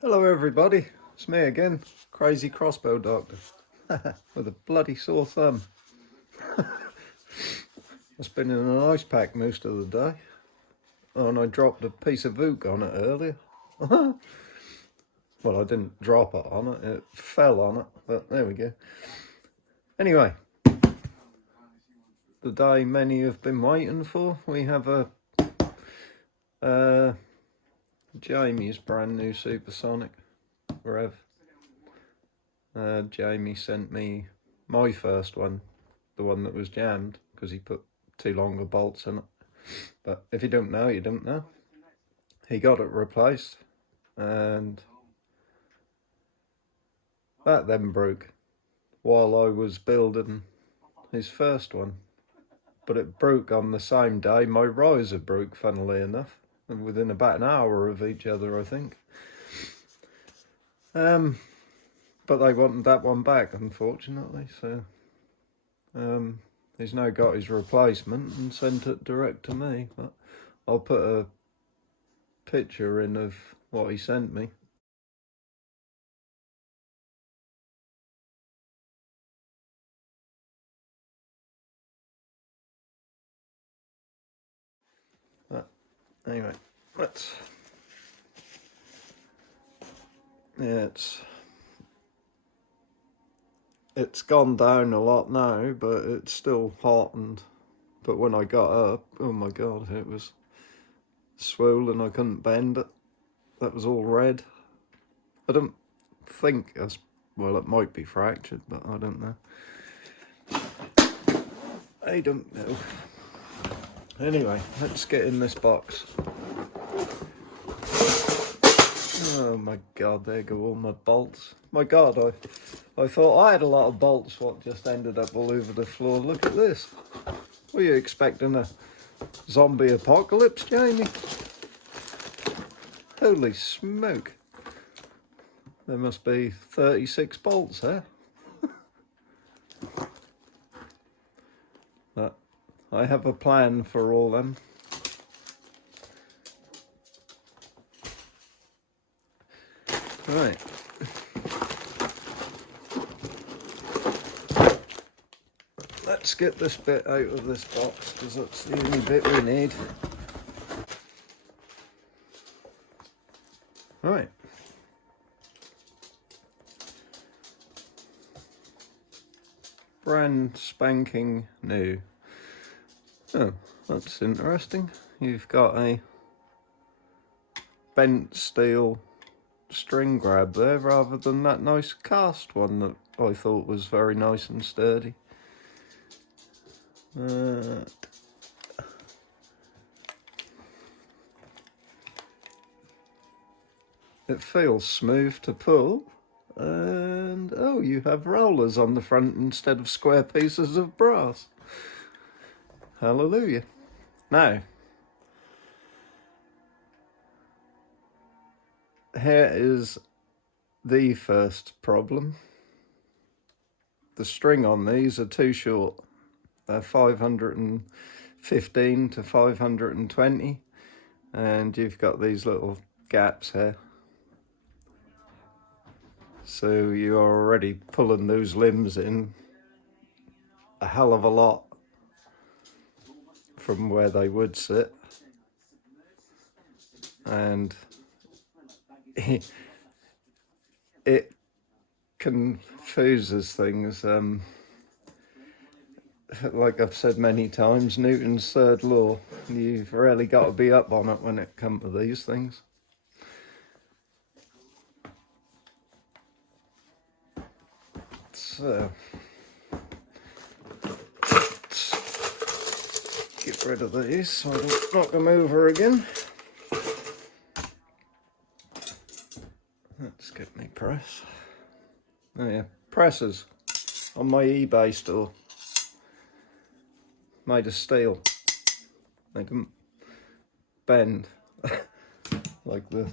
Hello everybody, it's me again, Crazy Crossbow Doctor, with a bloody sore thumb. I've been in an ice pack most of the day. Oh, and I dropped a piece of ook on it earlier. Well, I didn't drop it on it, it fell on it, but there we go. Anyway, the day many have been waiting for, we have a Jamie's brand new supersonic rev. Jamie sent me my first one, the one that was jammed, because he put two longer bolts in it. But if you don't know, you don't know. He got it replaced, and that then broke while I was building his first one. But it broke on the same day my riser broke, funnily enough, and within about an hour of each other, I think. But they wanted that one back, unfortunately, so he's now got his replacement and sent it direct to me. But I'll put a picture in of what he sent me. But anyway, it's gone down a lot now, but it's still hot. But when I got up, oh my god, it was swollen. I couldn't bend it. That was all red. I don't think well, it might be fractured, but I don't know. I don't know. Anyway, let's get in this box. Oh my god, there go all my bolts. My god, I thought I had a lot of bolts, what just ended up all over the floor. Look at this. Were you expecting a zombie apocalypse, Jamie? Holy smoke. There must be 36 bolts there. But I have a plan for all them. Right. Let's get this bit out of this box, because that's the only bit we need. Right. Brand spanking new. Oh, that's interesting. You've got a bent steel string grab there rather than that nice cast one that I thought was very nice and sturdy. It feels smooth to pull, and oh, you have rollers on the front instead of square pieces of brass. Hallelujah. Now, here is the first problem. The string on these are too short. They're 515 to 520, and you've got these little gaps here. So you're already pulling those limbs in a hell of a lot from where they would sit. And it confuses things. Like I've said many times, Newton's third law, you've really got to be up on it when it comes to these things. So, let's get rid of these so I don't knock them over again. Let's get me press. Oh yeah, presses on my eBay store. Made of steel. They didn't bend like the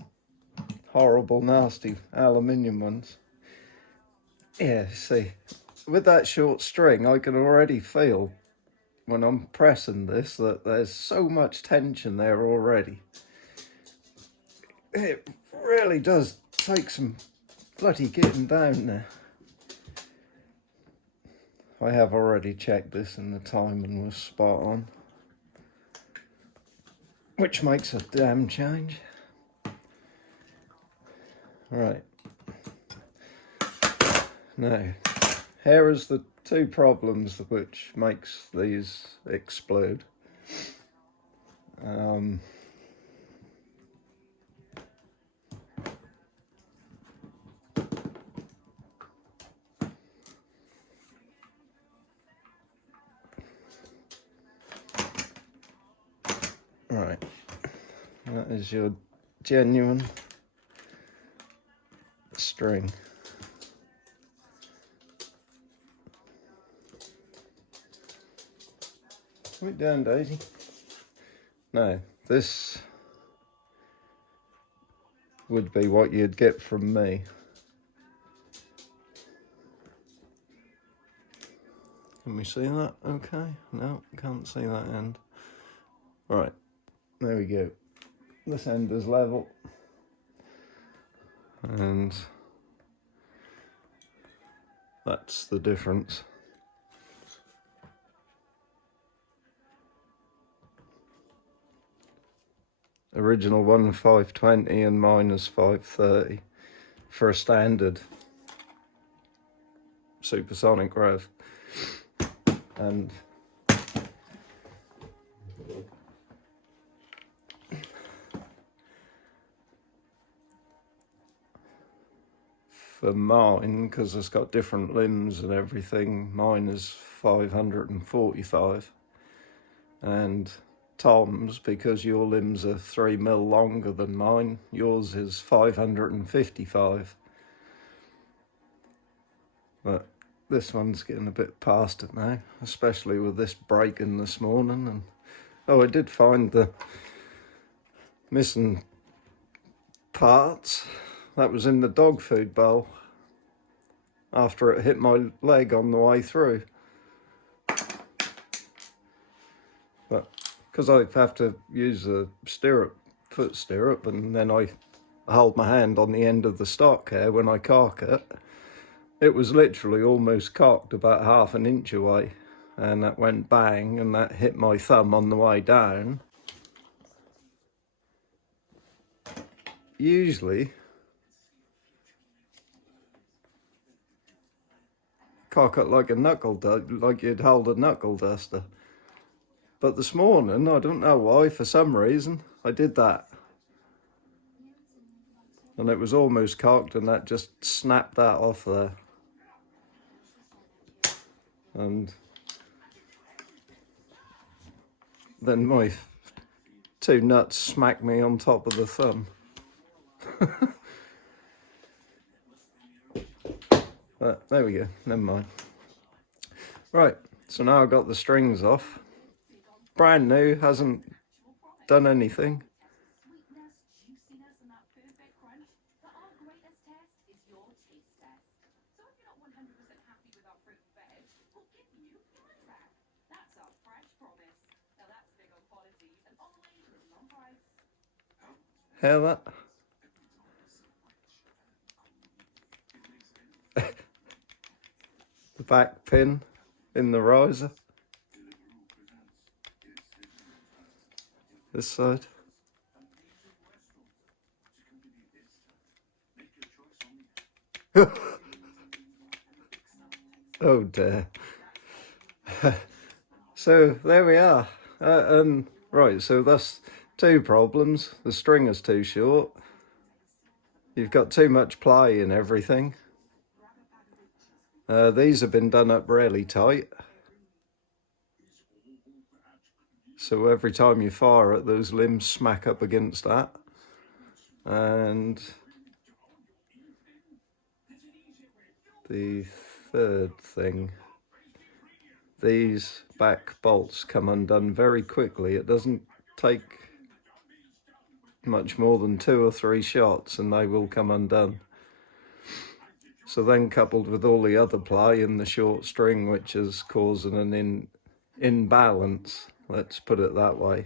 horrible, nasty aluminium ones. Yeah, see, with that short string, I can already feel when I'm pressing this that there's so much tension there already. It really does take some bloody getting down there. I have already checked this and the timing was spot on, which makes a damn change. Right, now here is the two problems which makes these explode. Right, that is your genuine string. Put it down, Daisy. No, this would be what you'd get from me. Can we see that? Okay. No, can't see that end. Right, there we go. This end is level. And that's the difference. Original one 520 and mine is 530 for a standard supersonic rev. And for mine, because it's got different limbs and everything, mine is 545, and Tom's, because your limbs are 3mm longer than mine, yours is 555. But this one's getting a bit past it now, especially with this break-in this morning. And oh, I did find the missing parts. That was in the dog food bowl after it hit my leg on the way through. But because I have to use a stirrup, foot stirrup, and then I hold my hand on the end of the stock here when I cock it, it was literally almost cocked about half an inch away, and that went bang, and that hit my thumb on the way down. Usually cock it like a like you'd hold a knuckle duster. But this morning, I don't know why, for some reason, I did that. And it was almost cocked, and that just snapped that off there. And then my two nuts smacked me on top of the thumb. But there we go, never mind. Right, so now I've got the strings off. Brand new, hasn't done anything. Hear that? The back pin in the riser. This side. Oh dear. So there we are. Right, so that's two problems. The string is too short. You've got too much play in everything. These have been done up really tight. So every time you fire it, those limbs smack up against that. And the third thing, these back bolts come undone very quickly. It doesn't take much more than 2 or 3 shots and they will come undone. So then, coupled with all the other play in the short string, which is causing an imbalance, let's put it that way,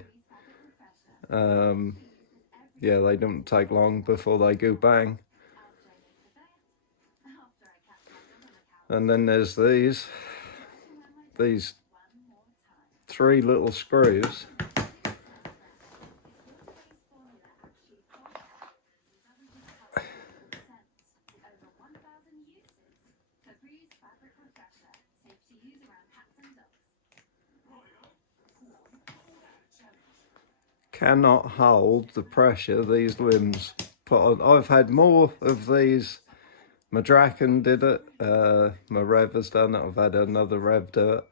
yeah, they don't take long before they go bang. And then there's these 3 little screws. Cannot hold the pressure these limbs put on. I've had more of these. My Draken did it, my Rev has done it, I've had another Rev do it.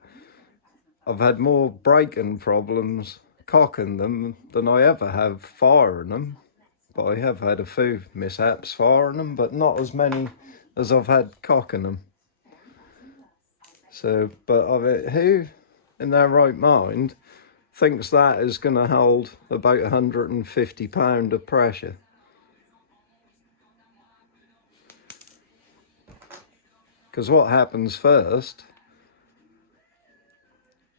I've had more braking problems cocking them than I ever have firing them. But I have had a few mishaps firing them, but not as many as I've had cocking them. So, but who in their right mind thinks that is going to hold about 150 pound of pressure? Because what happens first,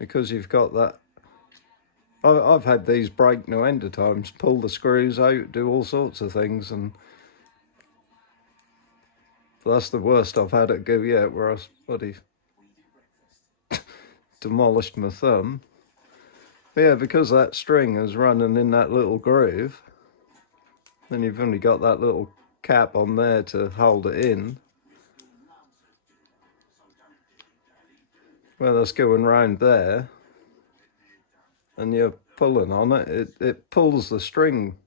because you've got that, I've had these break no end of times, pull the screws out, do all sorts of things, and that's the worst I've had it go yet, where I bloody demolished my thumb. But yeah, because that string is running in that little groove, then you've only got that little cap on there to hold it in. Well, that's going round there, and you're pulling on it, it pulls the string,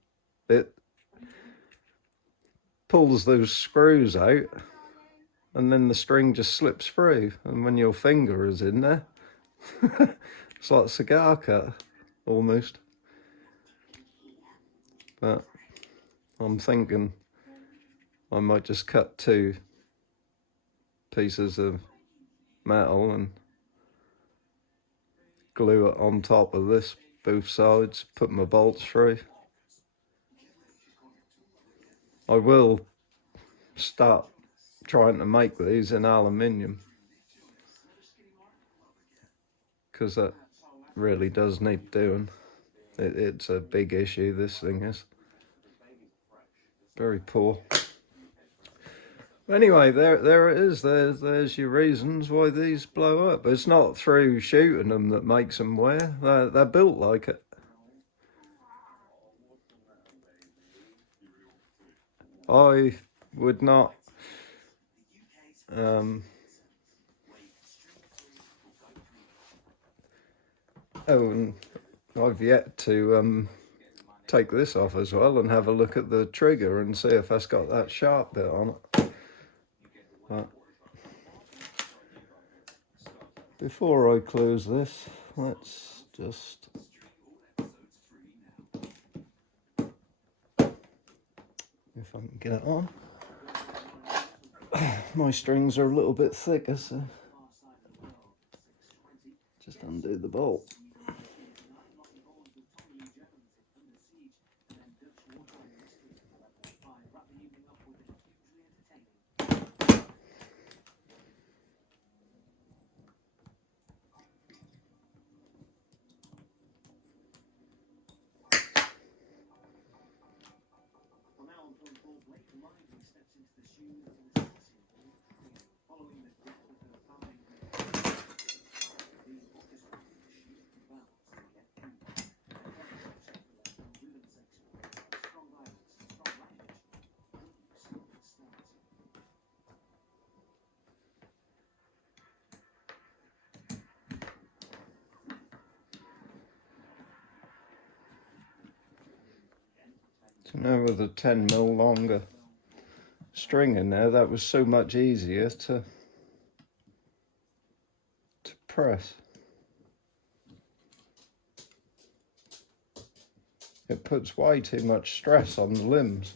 it pulls those screws out, and then the string just slips through, and when your finger is in there, it's like a cigar cut, almost. But I'm thinking I might just cut 2 pieces of metal and glue it on top of this, both sides, put my bolts through. I will start trying to make these in aluminium, because that really does need doing. It's a big issue, this thing is. Very poor. Anyway, there it is. There's your reasons why these blow up. It's not through shooting them that makes them wear. They're built like it. I would not and I've yet to take this off as well and have a look at the trigger and see if that's got that sharp bit on it. But before I close this, let's just if I can get it on. My strings are a little bit thicker, so just undo the bolt. So now with a 10mm longer string in there, that was so much easier to press. It puts way too much stress on the limbs,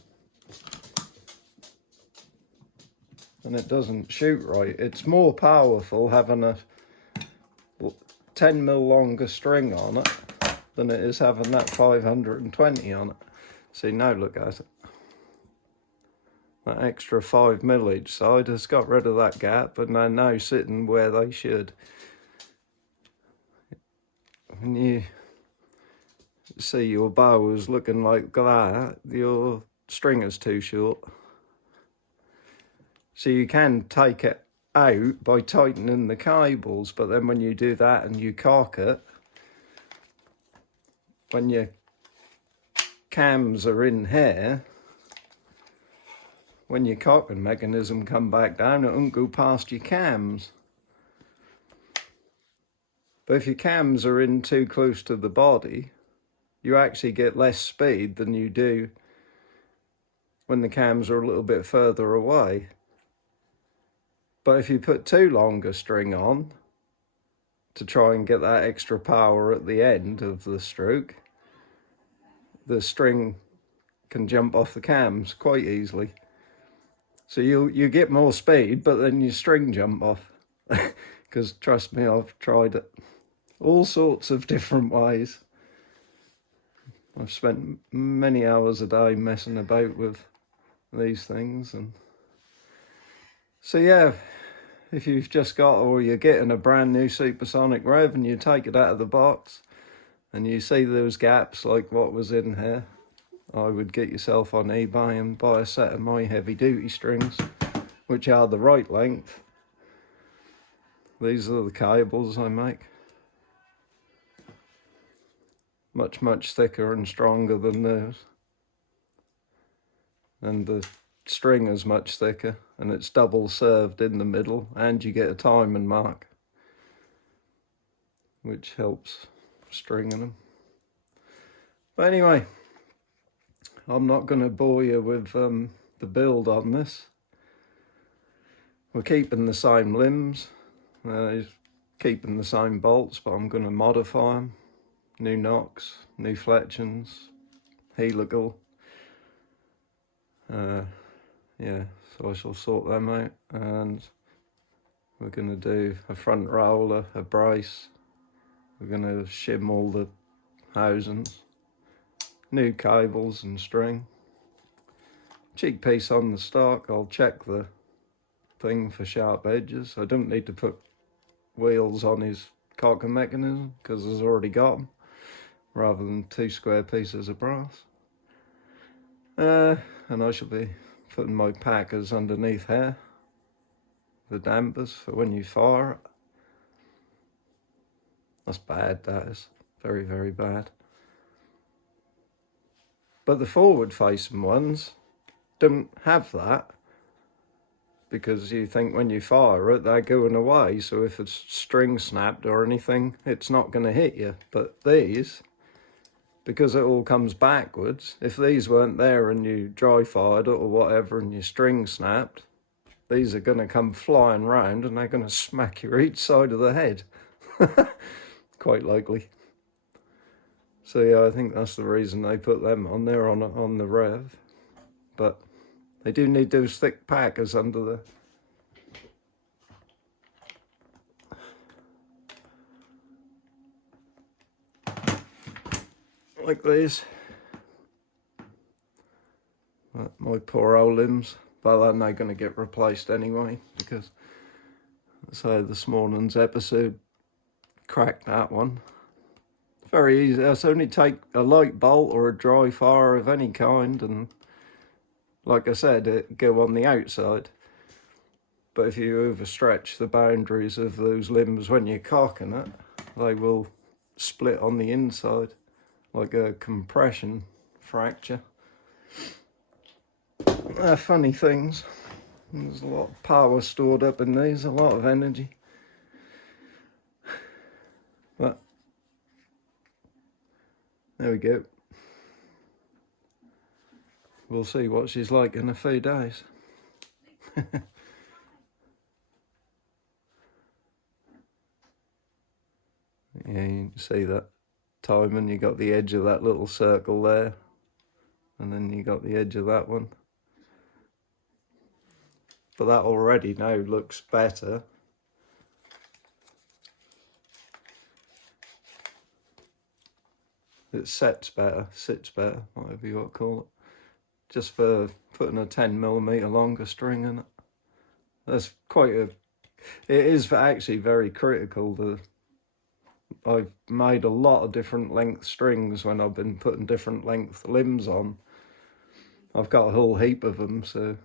and it doesn't shoot right. It's more powerful having a 10mm longer string on it than it is having that 520 on it. See, now look at it. That extra 5mm each side has got rid of that gap, and they're now sitting where they should. When see your bow is looking like that, your string is too short. So you can take it out by tightening the cables, but then when you do that and you cock it, when your cams are in here, when your cocking mechanism come back down, it won't go past your cams. But if your cams are in too close to the body, you actually get less speed than you do when the cams are a little bit further away. But if you put too long a string on to try and get that extra power at the end of the stroke, the string can jump off the cams quite easily. So you get more speed, but then your string jump off. Because trust me, I've tried it all sorts of different ways. I've spent many hours a day messing about with these things. And so yeah, if you've just got, or you're getting a brand new supersonic rev and you take it out of the box and you see those gaps like what was in here, I would get yourself on eBay and buy a set of my heavy duty strings, which are the right length. These are the cables I make. Much, much thicker and stronger than those. And the string is much thicker, and it's double served in the middle, and you get a timing mark, which helps stringing them. But anyway, I'm not going to bore you with the build on this. We're keeping the same limbs, keeping the same bolts, but I'm going to modify them. New knocks, new fletchings, helical. Yeah, so I shall sort them out, and we're going to do a front roller, a brace. We're going to shim all the housings, new cables and string. Cheek piece on the stock. I'll check the thing for sharp edges. I don't need to put wheels on his cocking mechanism because I've already got them, rather than 2 square pieces of brass. And I shall be putting my packers underneath here, the dampers for when you fire it. That's bad, that is. Very, very bad. But the forward facing ones don't have that, because you think when you fire it, they're going away. So if it's string snapped or anything, it's not going to hit you. But these, because it all comes backwards, if these weren't there and you dry fired it or whatever and your string snapped, these are going to come flying round and they're going to smack you each side of the head. Quite likely. So yeah, I think that's the reason they put them on there on the rev. But they do need those thick packers under the... like these. But my poor old limbs, but then they're going to get replaced anyway, because so this morning's episode cracked that one. Very easy. It's only take a light bolt or a dry fire of any kind, and like I said, it go on the outside. But if you overstretch the boundaries of those limbs when you're cocking it, they will split on the inside, like a compression fracture. They're funny things. There's a lot of power stored up in these, a lot of energy. But there we go. We'll see what she's like in a few days. Yeah, you can see that timing. You got the edge of that little circle there, and then you got the edge of that one. But that already now looks better. It sits better, whatever you want to call it. Just for putting a 10mm longer string in it. That's quite a... It is actually very critical, I've made a lot of different length strings when I've been putting different length limbs on. I've got a whole heap of them, so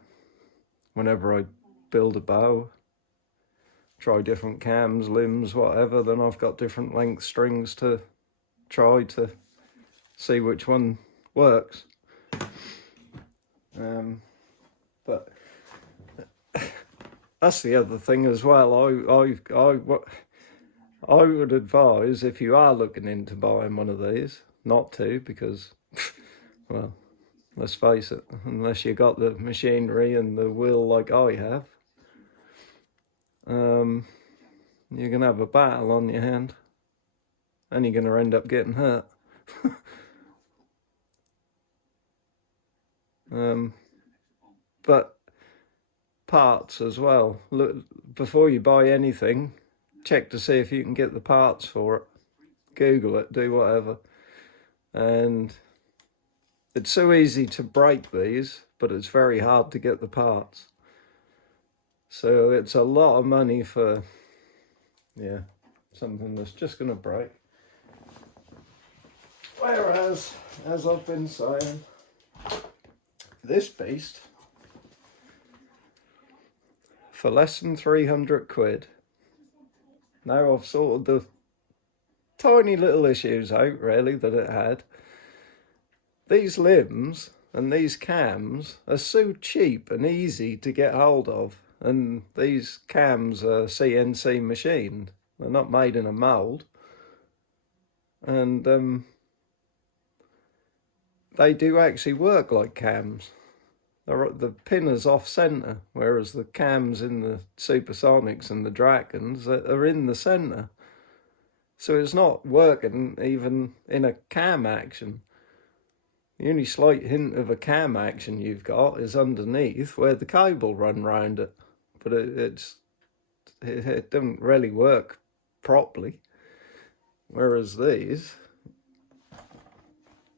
whenever I build a bow, try different cams, limbs, whatever, then I've got different length strings to try to see which one works. But that's the other thing as well. I would advise, if you are looking into buying one of these, not to, because, well, let's face it, unless you got the machinery and the will like I have, you're going to have a battle on your hand, and you're going to end up getting hurt. But parts as well. Look, before you buy anything, check to see if you can get the parts for it. Google it, do whatever. And it's so easy to break these, but it's very hard to get the parts. So it's a lot of money for, yeah, something that's just going to break. Whereas, as I've been saying, this beast, for less than 300 quid, now I've sorted the tiny little issues out, really, that it had. These limbs and these cams are so cheap and easy to get hold of, and these cams are CNC machined. They're not made in a mould, and they do actually work like cams. The pin is off centre, whereas the cams in the supersonics and the dragons are in the centre. So it's not working even in a cam action. The only slight hint of a cam action you've got is underneath where the cable run round it. But it doesn't really work properly. Whereas these,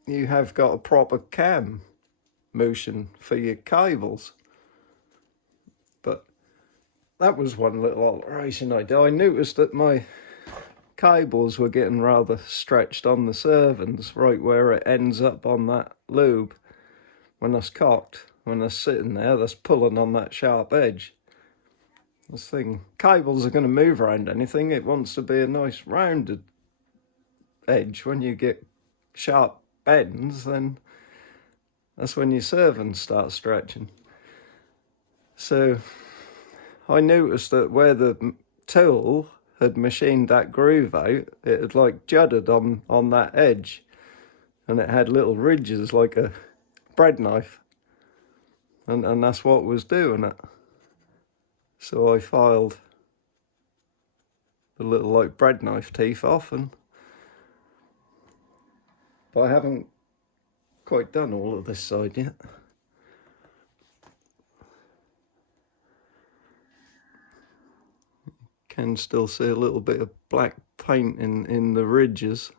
you have got a proper cam motion for your cables. But that was one little alteration I did. I noticed that my cables were getting rather stretched on the servants, right where it ends up on that lube. When that's cocked, when that's sitting there, that's pulling on that sharp edge. This thing, cables are going to move around anything. It wants to be a nice rounded edge. When you get sharp bends, then that's when your servants start stretching. So I noticed that where the tool had machined that groove out, it had like jutted on that edge, and it had little ridges like a bread knife, and that's what was doing it. So I filed the little like bread knife teeth off, but I haven't quite done all of this side yet. Can still see a little bit of black paint in the ridges.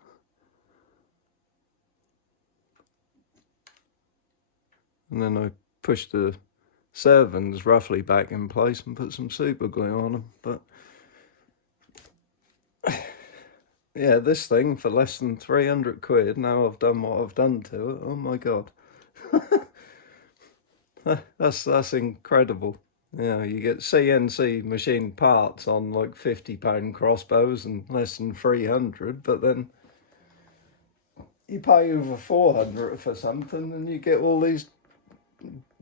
And then I pushed the servants roughly back in place and put some super glue on them. But yeah, this thing for less than 300 quid, now I've done what I've done to it, oh my god. That's incredible. You know, you get CNC machine parts on like £50 crossbows and less than 300, but then you pay over 400 for something and you get all these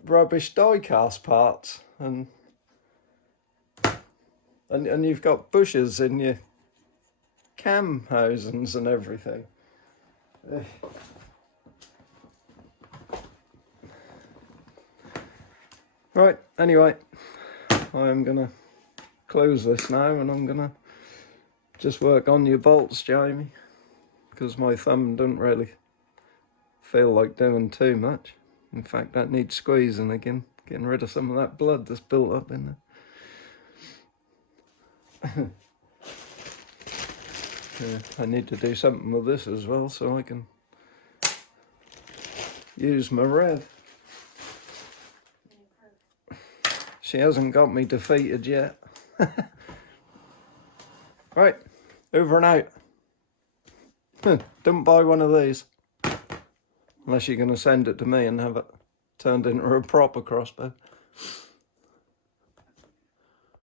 rubbish die-cast parts, and you've got bushes in your cam housings and everything. Right, anyway, I'm gonna close this now, and I'm gonna just work on your bolts, Jamie, because my thumb doesn't really feel like doing too much. In fact, that needs squeezing again, getting rid of some of that blood that's built up in there. Yeah, I need to do something with this as well so I can use my rev. She hasn't got me defeated yet. Right, over and out. Don't buy one of these. Unless you're going to send it to me and have it turned into a proper crossbow.